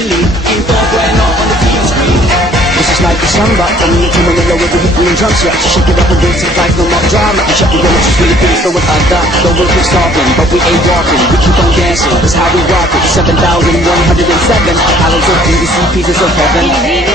Evangeline, ain't all going off on the TV screen. This is like the samba, coming into Manila with the hip and drum set. Shake it up and dance it like no more drama. And check it out, just really things so with other. The world keeps talking, but we ain't walking. We keep on dancing, that's how we rock it. 7,107 islands of beauty, see pieces of heaven.